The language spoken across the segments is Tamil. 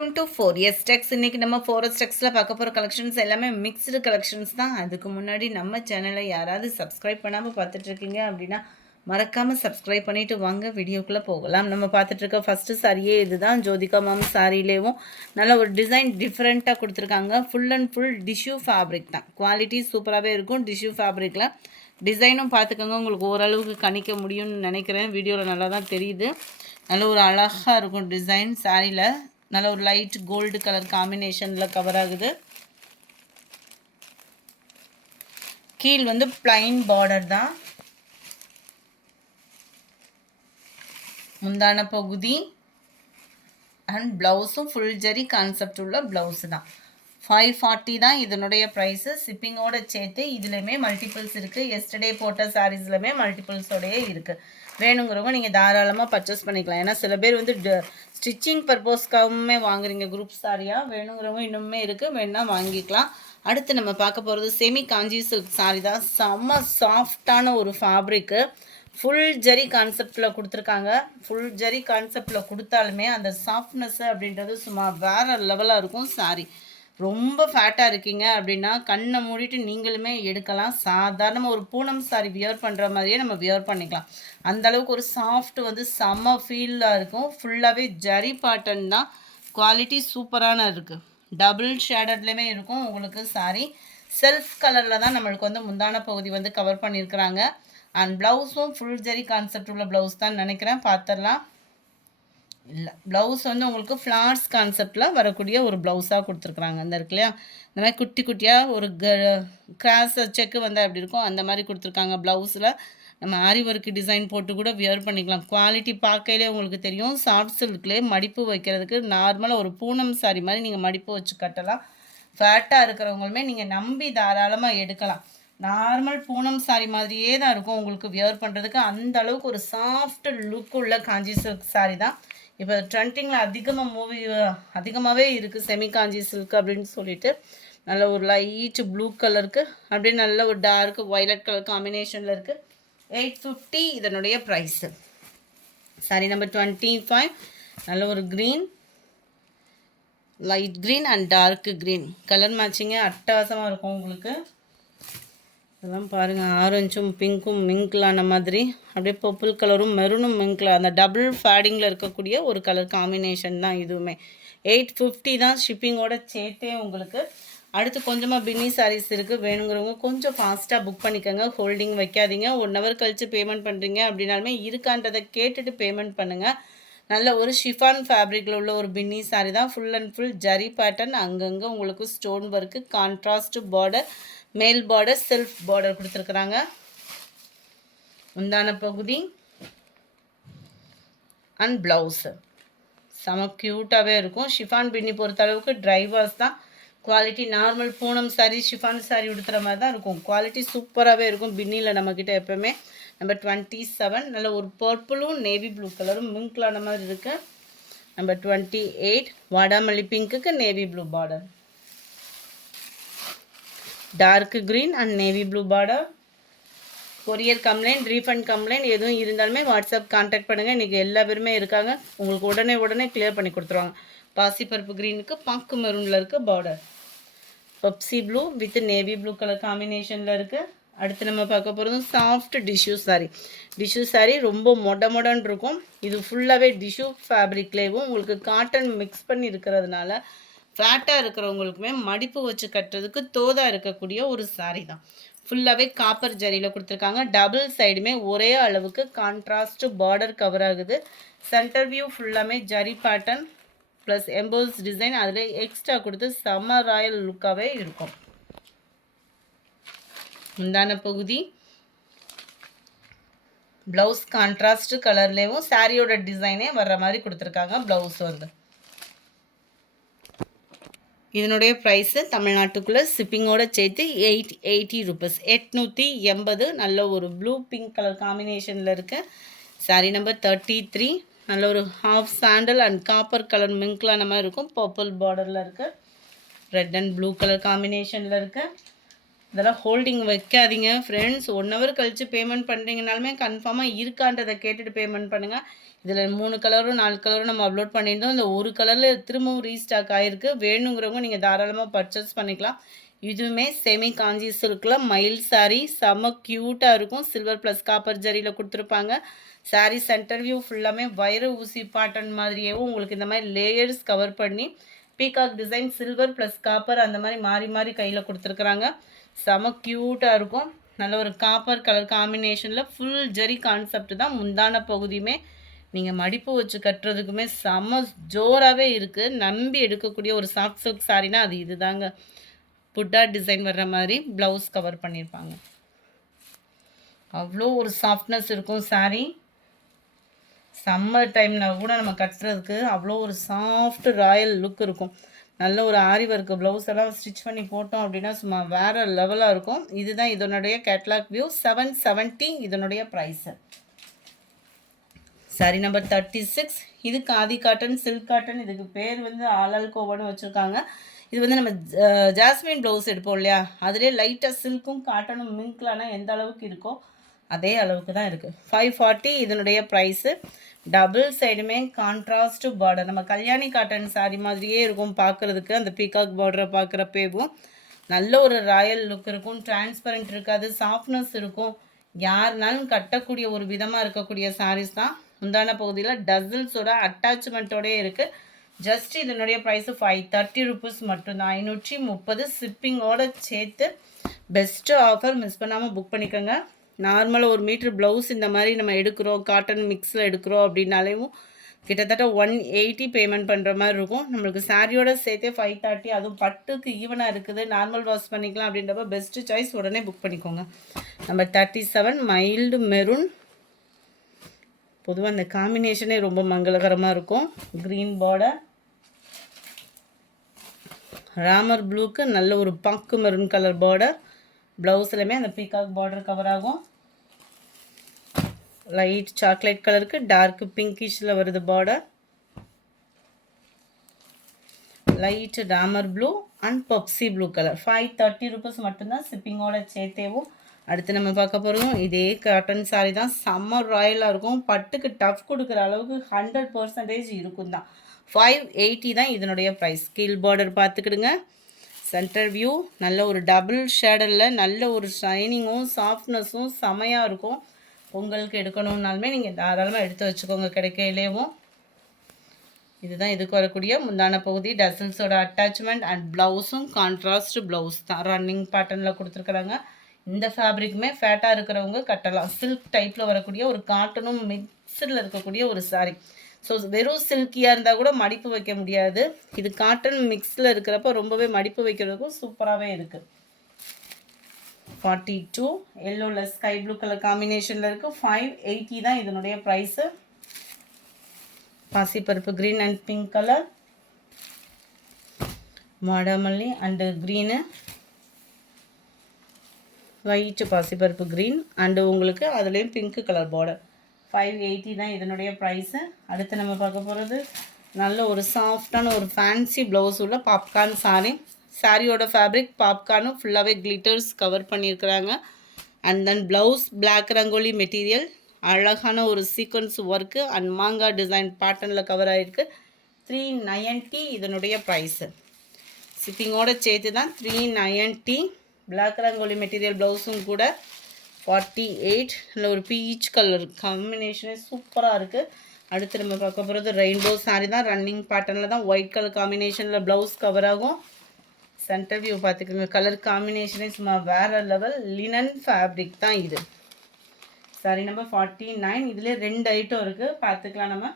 Welcome to 4S Tex. இன்னைக்கு நம்ம 4S Texல பார்க்க போகிற கலெக்ஷன்ஸ் எல்லாமே மிக்ஸ்டு கலெக்ஷன்ஸ் தான். அதுக்கு முன்னாடி நம்ம சேனலை யாராவது சப்ஸ்கிரைப் பண்ணாமல் பார்த்துட்ருக்கீங்க அப்படின்னா மறக்காமல் சப்ஸ்கிரைப் பண்ணிவிட்டு வாங்க வீடியோக்குள்ளே போகலாம். நம்ம பார்த்துட்ருக்க ஃபஸ்ட்டு சாரியே இதுதான். ஜோதிகா மேம் சாரிலேயும் நல்ல ஒரு டிசைன் டிஃப்ரெண்ட்டாக கொடுத்துருக்காங்க. Full and full tissue fabric தான். குவாலிட்டி சூப்பராகவே இருக்கும். டிஷ்யூ ஃபேப்ரிக்கில் டிசைனும் பார்த்துக்கோங்க, உங்களுக்கு ஓரளவுக்கு கணிக்க முடியும்னு நினைக்கிறேன். வீடியோவில் நல்லா தான் தெரியுது. நல்ல ஒரு அழகாக இருக்கும் டிசைன். சாரியில் நல்ல ஒரு லைட் கோல்டு கலர் காம்பினேஷனில் கவர் ஆகுது. கீழ் வந்து பிளைன் பார்டர் தான். முந்தான பகுதி அண்ட் ப்ளவுஸும் ஃபுல் ஜரி கான்செப்ட் உள்ள ப்ளவுஸு தான். 540 தான் இதனுடைய ப்ரைஸு. ஷிப்பிங்கோடு சேர்த்து இதுலேயுமே மல்டிபிள்ஸ் இருக்குது. எஸ்டர்டே போட்ட சாரீஸ்லையுமே மல்டிபிள்ஸோடையே இருக்குது. வேணுங்கிறவங்க நீங்கள் தாராளமாக பர்ச்சேஸ் பண்ணிக்கலாம். ஏன்னா சில பேர் வந்து ஸ்டிச்சிங் பர்பஸ்க்காகவுமே வாங்குறீங்க குரூப் சாரியாக. வேணுங்கிறவங்க இன்னுமே இருக்குது, வேணால் வாங்கிக்கலாம். அடுத்து நம்ம பார்க்க போகிறது செமி காஞ்சி சில்க் சாரி தான். செம்ம சாஃப்டான ஒரு ஃபேப்ரிக்கு. ஃபுல் ஜரி கான்செப்டில் கொடுத்துருக்காங்க. ஃபுல் ஜரி கான்செப்டில் கொடுத்தாலுமே அந்த சாஃப்ட்னஸ்ஸு அப்படின்றது சும்மா வேறு லெவலாக இருக்கும். சாரி ரொம்ப ஃபேட்டாக இருக்கீங்க அப்படின்னா கண்ணை மூடிட்டு நீங்களுமே எடுக்கலாம். சாதாரணமாக ஒரு பூனம் சாரி வியர் பண்ணுற மாதிரியே நம்ம வியர் பண்ணிக்கலாம். அந்தளவுக்கு ஒரு சாஃப்ட் வந்து செம்ம ஃபீலாக இருக்கும். ஃபுல்லாகவே ஜரி பாட்டன் தான். குவாலிட்டி சூப்பரான இருக்குது. டபுள் ஷேடட்லேயுமே இருக்கும் உங்களுக்கு. சாரி செல்ஃப் கலரில் தான் நம்மளுக்கு வந்து முந்தான பகுதி வந்து கவர் பண்ணியிருக்கிறாங்க. அண்ட் ப்ளவுஸும் ஃபுல் ஜரி கான்செப்ட் உள்ள ப்ளவுஸ் தான் நினைக்கிறேன். பார்த்துடலாம். இல்லை, ப்ளவுஸ் வந்து உங்களுக்கு ஃப்ளார்ஸ் கான்செப்டில் வரக்கூடிய ஒரு ப்ளவுஸாக கொடுத்துருக்குறாங்க. அந்த இருக்கு இல்லையா, இந்த மாதிரி குட்டி குட்டியாக ஒரு கிராஸ் செக்கு வந்து அப்படி இருக்கும், அந்த மாதிரி கொடுத்துருக்காங்க. ப்ளவுஸில் நம்ம ஆரி ஒர்க்கு டிசைன் போட்டு கூட வியர் பண்ணிக்கலாம். குவாலிட்டி பார்க்கையிலே உங்களுக்கு தெரியும். சாஃப்ட் சில்க்லேயே மடிப்பு வைக்கிறதுக்கு நார்மலாக ஒரு பூனம் சாரி மாதிரி நீங்கள் மடிப்பு வச்சு கட்டலாம். ஃபேட்டாக இருக்கிறவங்களுமே நீங்கள் நம்பி தாராளமாக எடுக்கலாம். நார்மல் பூனம் சாரி மாதிரியே தான் இருக்கும் உங்களுக்கு வியர் பண்ணுறதுக்கு. அந்த அளவுக்கு ஒரு சாஃப்ட் லுக் உள்ள காஞ்சி சில்க் சாரி தான் இப்போ ட்ரெண்டிங்கில் அதிகமாகவே இருக்குது. செமி காஞ்சி சில்க் அப்படின்னு சொல்லிட்டு நல்ல ஒரு லைட் ப்ளூ கலருக்கு அப்படியே நல்ல ஒரு டார்க் வயலட் கலர் காம்பினேஷனில் இருக்குது. 850 இதனுடைய ப்ரைஸு. சாரி நம்பர் 25 நல்ல ஒரு green, light green and dark green colour மேட்சிங்க அட்டகாசமாக இருக்கும் உங்களுக்கு. இதெல்லாம் பாருங்கள், ஆரஞ்சும் பிங்க்கும் மிங்கிளான மாதிரி, அப்படியே பர்பிள் கலரும் மெரூனும் மிங்கில் அந்த டபுள் ஃபேடிங்கில் இருக்கக்கூடிய ஒரு கலர் காம்பினேஷன் தான் இதுவுமே. 850 தான் ஷிப்பிங்கோட சேர்த்தே உங்களுக்கு. அடுத்து கொஞ்சமாக பின்னி சாரீஸ் இருக்குது. வேணுங்கிறவங்க கொஞ்சம் ஃபாஸ்ட்டாக புக் பண்ணிக்கோங்க. ஹோல்டிங் வைக்காதீங்க. 1 hour கழித்து பேமெண்ட் பண்ணுறீங்க அப்படின்னாலுமே இருக்கான்றதை கேட்டுட்டு பேமெண்ட் பண்ணுங்கள். நல்ல ஒரு ஷிஃபான் ஃபேப்ரிக்கில் உள்ள ஒரு பின்னி சாரி தான். Full and full zari pattern, அங்கங்கே உங்களுக்கு ஸ்டோன் ஒர்க்கு, கான்ட்ராஸ்ட் பார்டர், மேல் பார்டர், செல்ஃப் பார்டர் கொடுத்துருக்குறாங்க. முந்தான பகுதி அண்ட் ப்ளவுஸு செம க்யூட்டாகவே இருக்கும். ஷிஃபான் பின்னி பொறுத்த அளவுக்கு ட்ரை வாஷ் தான். Quality normal Poonam sari chiffon sari உடுத்துகிற மாதிரி தான் இருக்கும். குவாலிட்டி சூப்பராகவே இருக்கும். பின்னியில் நம்மக்கிட்ட எப்போவுமே. நம்பர் 27 நல்ல ஒரு பர்பிளும் நேவி ப்ளூ கலரும் மிங்க்லான மாதிரி இருக்குது. நம்பர் 28 வாடாமல்லி பிங்க்குக்கு navy blue border, dark green and navy blue border. Courier complaint, refund complaint எதுவும் இருந்தாலுமே வாட்ஸ்அப் கான்டாக்ட் பண்ணுங்கள். இன்றைக்கி எல்லா பேருமே இருக்காங்க, உங்களுக்கு உடனே கிளியர் பண்ணி கொடுத்துருவாங்க. பாசிப்பருப்பு க்ரீனுக்கு பாக்கு மெரூனில் இருக்குது border. Pepsi blue with navy blue colour காம்பினேஷனில் இருக்குது. அடுத்து நம்ம பார்க்க போகிறதும் soft tissue sorry. Tissue sorry ரொம்ப மொடன்னு இருக்கும். இது ஃபுல்லாகவே டிஷ்யூ ஃபேப்ரிக்லேயும் உங்களுக்கு காட்டன் மிக்ஸ் பண்ணி இருக்கிறதுனால ஃபேட்டாக இருக்கிறவங்களுக்குமே மடிப்பு வச்சு கட்டுறதுக்கு தோதாக இருக்கக்கூடிய ஒரு சாரி தான். ஃபுல்லாகவே காப்பர் ஜரியில் கொடுத்துருக்காங்க. டபுள் சைடுமே ஒரே அளவுக்கு கான்ட்ராஸ்ட் பார்டர் கவர் ஆகுது. சென்டர் வியூ ஃபுல்லாமே zari pattern plus EMBOSS design அதில் எக்ஸ்ட்ரா கொடுத்து செம்ம ராயல் லுக்காகவே இருக்கும். முந்தான பகுதி ப்ளவுஸ் கான்ட்ராஸ்ட் கலர்லேயும் சாரியோட டிசைனே வர்ற மாதிரி கொடுத்துருக்காங்க. ப்ளவுஸ் வந்து இதனுடைய ப்ரைஸு தமிழ்நாட்டுக்குள்ளே ஷிப்பிங்கோடு சேர்த்து 880 ரூபீஸ், 880. நல்ல ஒரு ப்ளூ பிங்க் கலர் காம்பினேஷனில் இருக்குது. சாரி நம்பர் 33 நல்ல ஒரு half sandal and copper colour மிங்க்லான மாதிரி இருக்கும். பர்பிள் பார்டரில் இருக்குது. ரெட் அண்ட் ப்ளூ கலர் காம்பினேஷனில் இருக்குது. இதெல்லாம் ஹோல்டிங் வைக்காதீங்க ஃப்ரெண்ட்ஸ். 1 ஹவர் கழித்து பேமெண்ட் பண்ணுறீங்கனாலுமே கன்ஃபார்மாக இருக்கான்றதை கேட்டுட்டு பேமெண்ட் பண்ணுங்கள். இதில் 3 கலரும் 4 கலரும் நம்ம அப்லோட் பண்ணியிருந்தோம். இந்த ஒரு கலரில் திரும்பவும் ரீஸ்டாக் ஆகிருக்கு. வேணுங்கிறவங்க நீங்கள் தாராளமாக பர்ச்சேஸ் பண்ணிக்கலாம். இதுவுமே செமி காஞ்சி சில்கில் மயில் சாரீ, செம்ம க்யூட்டாக இருக்கும். சில்வர் ப்ளஸ் காப்பர் ஜரியில் கொடுத்துருப்பாங்க. சாரீ சென்டர் வியூ ஃபுல்லாமே வைர ஊசி பாட்டன் மாதிரியேவும் உங்களுக்கு இந்த மாதிரி லேயர்ஸ் கவர் பண்ணி peacock design silver plus copper அந்த மாதிரி மாறி மாறி கையில் கொடுத்துருக்குறாங்க. செம க்யூட்டாக இருக்கும். நல்ல ஒரு காப்பர் கலர் காம்பினேஷனில் ஃபுல் ஜரி கான்செப்ட் தான். முந்தான பகுதியுமே நீங்கள் மடிப்பு வச்சு கட்டுறதுக்குமே செம ஜோராகவே இருக்குது. நம்பி எடுக்கக்கூடிய ஒரு சாஃப்ட் சில்க் சாரீனா அது இது தாங்க. புட்டா டிசைன் வர்ற மாதிரி ப்ளவுஸ் கவர் பண்ணியிருப்பாங்க. அவ்வளோ ஒரு சாஃப்ட்னஸ் இருக்கும் சாரீ. சம்மர் டைமில் கூட நம்ம கட்டுறதுக்கு அவ்வளோ ஒரு சாஃப்ட் ராயல் லுக் இருக்கும். நல்ல ஒரு ஆரி ஒர்க்கு ப்ளவுஸ் எல்லாம் ஸ்டிச் பண்ணி போட்டோம் அப்படின்னா சும்மா வேறு லெவலாக இருக்கும். இதுதான் இதனுடைய கேட்லாக் வியூ. 770 இதனுடைய ப்ரைஸு. Sorry number 36. இது காதி காட்டன் சில்க் காட்டன். இதுக்கு பேர் வந்து ஆலால் கோவன்னு வச்சுருக்காங்க. இது வந்து நம்ம ஜாஸ்மின் ப்ளவுஸ் எடுப்போம் இல்லையா, அதிலே லைட்டாக சில்க்கும் காட்டனும் மிங்க்லானா எந்த அளவுக்கு இருக்கோ அதே அளவுக்கு தான் இருக்குது. 540 இதனுடைய ப்ரைஸு. டபுள் சைடுமே கான்ட்ராஸ்ட் பார்டர். நம்ம கல்யாணி காட்டன் சாரி மாதிரியே இருக்கும் பார்க்குறதுக்கு. அந்த பீகாக் பார்டரை பார்க்குறப்பேவும் நல்ல ஒரு ராயல் லுக் இருக்கும். டிரான்ஸ்பரண்ட் இருக்காது, சாஃப்ட்னஸ் இருக்கும். யாருனாலும் கட்டக்கூடிய ஒரு விதமாக இருக்கக்கூடிய சாரீஸ் தான். முந்தான பகுதியில் டசல்ஸோட அட்டாச்மெண்ட்டோடே இருக்குது. ஜஸ்ட் இதனுடைய ப்ரைஸு 530 ருபீஸ் மட்டும்தான். 530 ஷிப்பிங்கோடு சேர்த்து. பெஸ்ட்டு ஆஃபர், மிஸ் பண்ணாமல் புக் பண்ணிக்கோங்க. நார்மலாக ஒரு மீட்ரு ப்ளவுஸ் இந்த மாதிரி நம்ம எடுக்கிறோம், காட்டன் மிக்ஸில் எடுக்கிறோம் அப்படின்னாலேயும் கிட்டத்தட்ட 180 பேமெண்ட் பண்ணுற மாதிரி இருக்கும். நம்மளுக்கு சாரியோட சேர்த்தே 530, அதுவும் பட்டுக்கு ஈவனாக இருக்குது. நார்மல் வாஷ் பண்ணிக்கலாம் அப்படின்றப்ப பெஸ்ட்டு சாய்ஸ். உடனே புக் பண்ணிக்கோங்க. Number 37 mild maroon. பொதுவாக அந்த காம்பினேஷனே ரொம்ப மங்களகரமாக இருக்கும். க்ரீன் பார்டர், ராமர் ப்ளூக்கு நல்ல ஒரு பாக்கு மெரூன் கலர் பார்டர். ப்ளவுஸ்லையுமே அந்த பீகாக் பார்டர் கவர் ஆகும். லைட் சாக்லேட் கலருக்கு டார்க் பிங்கிஷில் வருது border. Light Ramar blue and Pepsi blue colour. 530 rupees மட்டும்தான் ஷிப்பிங்கோட சேர்த்தேவும். அடுத்து நம்ம பார்க்க போகிறோம் இதே காட்டன் சாரி தான். செம்ம ராயலாக இருக்கும். பட்டுக்கு டஃப் கொடுக்குற அளவுக்கு 100% இருக்கும் தான். 580 தான் இதனுடைய ப்ரைஸ். கீழ் பார்டர் பார்த்துக்கிடுங்க. சென்டர் வியூ நல்ல ஒரு டபுள் ஷேடரில் நல்ல ஒரு ஷைனிங்கும் சாஃப்ட்னஸும் செமையாக இருக்கும். பொங்கலுக்கு எடுக்கணுன்னாலுமே நீங்கள் தாராளமாக எடுத்து வச்சுக்கோங்க கிடைக்கையிலேவும். இதுதான் இதுக்கு வரக்கூடிய முந்தான பகுதி. டசல்ஸோட அட்டாச்மெண்ட் அண்ட் ப்ளவுஸும் கான்ட்ராஸ்ட் ப்ளவுஸ் தான். ரன்னிங் பேட்டர்னில் கொடுத்துருக்குறாங்க. இந்த ஃபேப்ரிக்குமே ஃபேட்டாக இருக்கிறவங்க கட்டலாம். சில்க் டைப்பில் வரக்கூடிய ஒரு காட்டனும் மிக்சடில் இருக்கக்கூடிய ஒரு சாரீ. ஸோ வெறும் சில்கியாக இருந்தால் கூட மடிப்பு வைக்க முடியாது. இது காட்டன் மிக்ஸில் இருக்கிறப்ப ரொம்பவே மடிப்பு வைக்கிறதுக்கும் சூப்பராகவே இருக்குது. 42 எல்லோவில் ஸ்கை ப்ளூ கலர் காம்பினேஷனில் இருக்குது. 580 தான் இதனுடைய ப்ரைஸு. பாசிப்பருப்பு க்ரீன் அண்ட் பிங்க் கலர், மாடாமல்லி அண்டு க்ரீனு, ஒயிட்டு பாசிப்பருப்பு க்ரீன் அண்டு உங்களுக்கு அதுலேயும் பிங்க் கலர் பார்டர். 580 தான் இதனுடைய ப்ரைஸு. அடுத்து நம்ம பார்க்க போகிறது நல்ல ஒரு சாஃப்டான ஒரு ஃபேன்சி ப்ளவுஸ் உள்ள பாப்கார்ன் சாரீ. சாரியோட ஃபேப்ரிக் பாப்கார்னும் ஃபுல்லாகவே கிளிட்டர்ஸ் கவர் பண்ணியிருக்கிறாங்க. And then blouse black rangoli material, அழகான ஒரு சீக்வன்ஸ் ஒர்க்கு அண்ட் மாங்கா டிசைன் பேட்டர்னில் கவர் ஆகிருக்கு. 390 இதனுடைய ப்ரைஸு. ஷிப்பிங்கோடு சேர்த்து தான் 390. பிளாக் ரங்கோலி மெட்டீரியல் ப்ளவுஸும் கூட 48. இல்லை ஒரு பீச் கலர் காம்பினேஷனே சூப்பராக இருக்குது. அடுத்து நம்ம பார்க்க போகிறது ரெயின்போ சாரி தான். ரன்னிங் பேட்டர்னில் தான் ஒயிட் கலர் காம்பினேஷனில் ப்ளவுஸ் கவர் ஆகும். சென்டர் வியூ பார்த்துக்கோங்க. கலர் காம்பினேஷனே சும்மா வேறு லெவல். லினன் ஃபேப்ரிக் தான் இது. சாரி நம்பர் 49. இதிலே 2 ஐட்டம் இருக்குது, பார்த்துக்கலாம் நம்ம.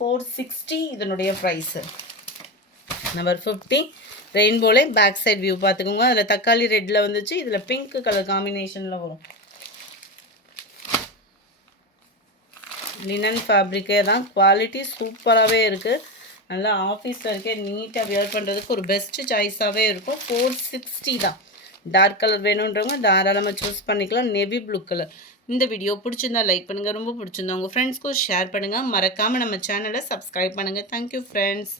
460 இதனுடைய ப்ரைஸு. நம்பர் 50 ரெயின்போலே பேக் சைட் வியூ பார்த்துக்கோங்க. அதில் தக்காளி ரெட்டில் வந்துச்சு, இதில் பிங்க் கலர் காம்பினேஷனில் வரும். லினன் ஃபேப்ரிக்கே தான். குவாலிட்டி சூப்பராகவே இருக்குது. நல்லா ஆஃபீஸ் ஒர்க்கே நீட்டாக வியர் பண்ணுறதுக்கு ஒரு பெஸ்ட்டு சாய்ஸாகவே இருக்கும். 460 தான். டார்க் கலர் வேணுன்றவங்க தாராளமாக சூஸ் பண்ணிக்கலாம். Navy blue colour. இந்த வீடியோ பிடிச்சிருந்தா லைக் பண்ணுங்கள். ரொம்ப பிடிச்சிருந்தா உங்கள் ஃப்ரெண்ட்ஸ்க்கும் ஷேர் பண்ணுங்கள். மறக்காமல் நம்ம சேனலை சப்ஸ்கிரைப் பண்ணுங்கள். Thank you friends.